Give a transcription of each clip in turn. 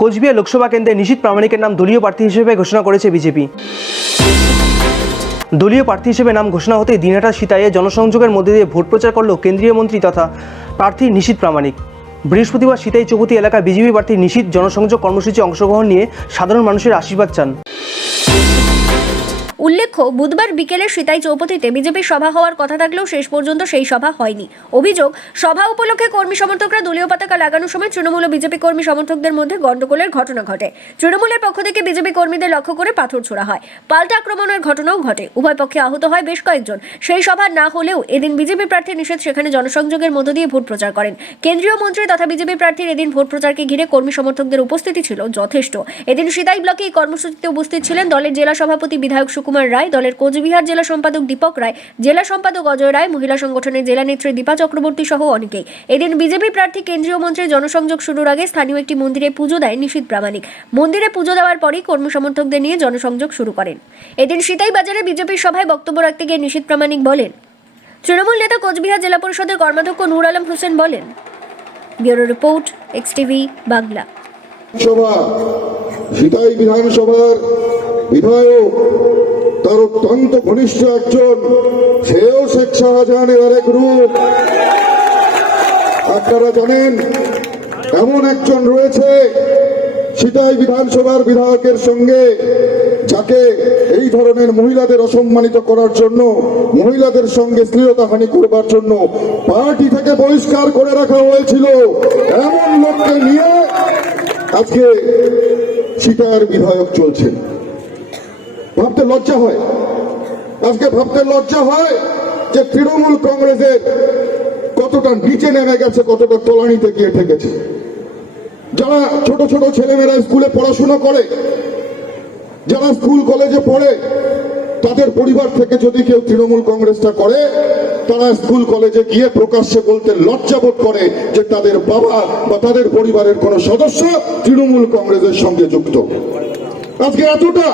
কোচবিহার লোকসভা কেন্দ্রে নিশীত প্রামাণিকের নাম দলীয় প্রার্থী হিসেবে ঘোষণা করেছে বিজেপি। দলীয় প্রার্থী হিসেবে নাম ঘোষণা হতেই দিনহাটা সিতাইয়ে জনসংযোগের মধ্যে দিয়ে ভোট প্রচার করল কেন্দ্রীয় মন্ত্রী তথা প্রার্থী নিশীত প্রামাণিক। বৃহস্পতিবার সিতাই চৌপতি এলাকায় বিজেপি প্রার্থী নিশীত জনসংযোগ কর্মসূচি অংশগ্রহণ নিয়ে সাধারণ মানুষের আশীর্বাদ চান। উল্লেখ্য, বুধবার বিকেলে সিতাই চৌপতিতে বিজেপির সভা হওয়ার কথা থাকলেও শেষ পর্যন্ত সেই সভা হয়নি। অভিযোগ, সভা উপলক্ষে কর্মী সমর্থকরা দলীয় পতাকা লাগানোর সময় তৃণমূল বিজেপি কর্মী সমর্থকদের মধ্যে গন্ডগোলের ঘটনা ঘটে। তৃণমূলের পক্ষ থেকে বিজেপি কর্মীদের লক্ষ্য করে পাথর ছোড়া হয়। পাল্টা আক্রমণের ঘটনাও ঘটে। উভয় পক্ষে আহত হয় বেশ কয়েকজন। সেই সভা না হলেও এদিন বিজেপি প্রার্থী নিষেধ সেখানে জনসংযোগের মধ্য দিয়ে ভোট প্রচার করেন। কেন্দ্রীয় মন্ত্রী তথা বিজেপি প্রার্থীর এদিন ভোট প্রচারকে ঘিরে কর্মী সমর্থকদের উপস্থিতি ছিল যথেষ্ট। এদিন সিতাই ব্লকে এই কর্মসূচিতে উপস্থিত ছিলেন দলের জেলা সভাপতি বিধায়ক সুকুমার রায় দলের কোচবিহার জেলা সম্পাদক দীপক রায়, জেলা সম্পাদক অজয় রায়, মহিলা সংগঠনের জেলা নেত্রী দীপা চক্রবর্তী সহ অনেকেই। এদিন বিজেপি প্রার্থী কেন্দ্রীয় মন্ত্রী জনসংযোগ শুরুর আগে স্থানীয় একটি মন্দিরে পুজো দেয় নিশীত প্রামাণিক। মন্দিরে পুজো দেওয়ার পরই কর্মী সমর্থকদের নিয়ে জনসংযোগ শুরু করেন। এদিন সিতাই বাজারে বিজেপির সভায় বক্তব্য রাখতে গিয়ে নিশীত প্রামাণিক বলেন, তৃণমূল নেতা কোচবিহার জেলা পরিষদের কর্মাধ্যক্ষ নূর আলম হোসেন বলেন, bureau report, X TV Bangla. সভা সিতাই বিধানসভার বিধায়ক তার অত্যন্ত ঘনিষ্ঠ একজন। সেও শেখ শাহজাহানের আরেক রূপ। আপনারা জানেন, এমন একজন রয়েছে সিতাই বিধানসভার বিধায়কের সঙ্গে, যাকে এই ধরনের মহিলাদের অসম্মানিত করার জন্য, মহিলাদের সঙ্গে শ্লীলতাহানি করবার জন্য পার্টি থেকে বহিষ্কার করে রাখা হয়েছিল। এমন লোককে নিয়ে আজকে সিতায়ের বিধায়ক চলছে ভাবতে লজ্জা হয়। আজকে ভাবতে লজ্জা হয় যে তৃণমূল কংগ্রেসের কতটা নিচে নেমে গেছে, কতটা তলানিতে গিয়ে ঠেকেছে। যারা ছোট ছোট ছেলেমেয়েরা স্কুলে পড়াশোনা করে, যারা স্কুল কলেজে পড়ে, তাদের পরিবার থেকে যদি কেউ তৃণমূল কংগ্রেসটা করে, তারা স্কুল কলেজে গিয়ে প্রকাশ্যে বলতে লজ্জাবোধ করে যে তাদের বাবা বা তাদের পরিবারের কোনো সদস্য তৃণমূল কংগ্রেসের সঙ্গে যুক্ত। আজকে এতটা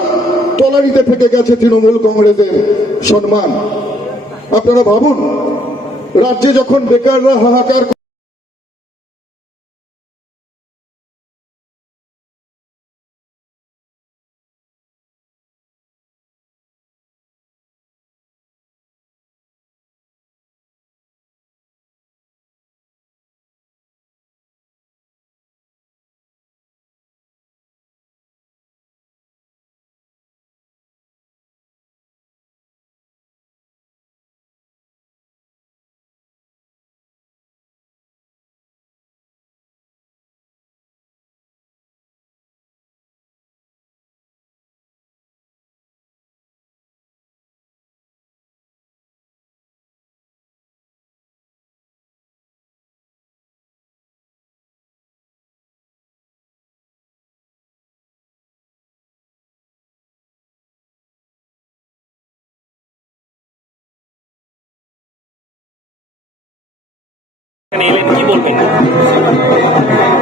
তলানিতে থেকে গেছে তৃণমূল কংগ্রেসের সম্মান। আপনারা ভাবুন রাজ্যে যখন বেকাররা হাহাকার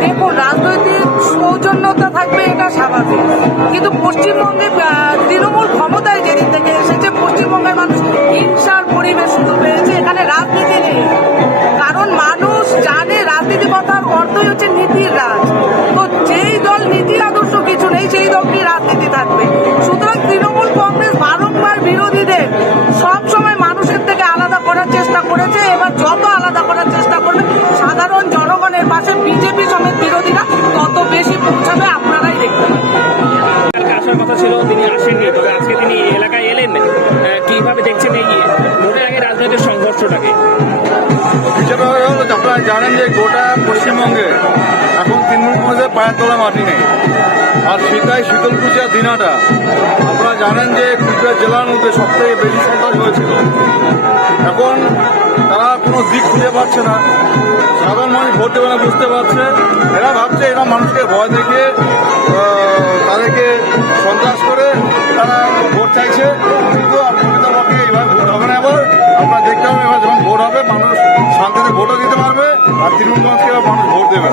দেখুন, রাজনৈতিক সৌজন্যতা থাকবে, এটা স্বাভাবিক। কিন্তু পশ্চিমবঙ্গে তৃণমূল ক্ষমতায় যেদিন থেকে এসেছে, পশ্চিমবঙ্গের মানুষ হিংসার পরিবেশ শুধু পেয়েছে, এখানে রাজনীতি নেই। কারণ মানুষ জানে রাজনীতি কথার অর্থই হচ্ছে নীতির রাজ। তো যেই দল নীতি আদর্শ কিছু নেই, সেই দলটি রাজনীতি থাকবে। সুতরাং তৃণমূল কংগ্রেস বারংবার বিরোধীদের সব সময় মানুষের থেকে আলাদা করার চেষ্টা করেছে। এবার যত পাশে বিজেপি সমেত বিরোধীরা তত বেশি পৌঁছাবে আপনারাই দেখতে আসার কথা ছিল তিনি আসেননি তবে আজকে তিনি এলাকায় এলেন। কীভাবে দেখছেন এই ভোটের আগে রাজনৈতিক সংঘর্ষটাকে? হিসেবে হলো আপনারা জানেন যে গোটা পশ্চিমবঙ্গে এখন তৃণমূল কংগ্রেসের পায়ের তলা মাটি নেই। আর শীতায় শীতলকুচি দিনাটা আপনারা জানেন যে কুচবিহার জেলার মধ্যে সবথেকে বেশি সন্ত্রাস হয়েছিল। এখন তারা কোনো দিক খুঁজে পাচ্ছে না। সাধারণ মানুষ ভোট দেবে না বুঝতে পারছে। এরা ভাবছে, এরা মানুষকে ভয় দেখিয়ে তাদেরকে সন্ত্রাস করে তারা ভোট চাইছে। কিন্তু প্রকৃতপক্ষে এইভাবে ভোট হবে না। এবার আপনারা দেখতে হবে এবার যখন ভোট হবে, মানুষ শান্তিতে ভোটও দিতে পারবে, আর তৃণমূল মানুষকে মানুষ ভোট দেবে।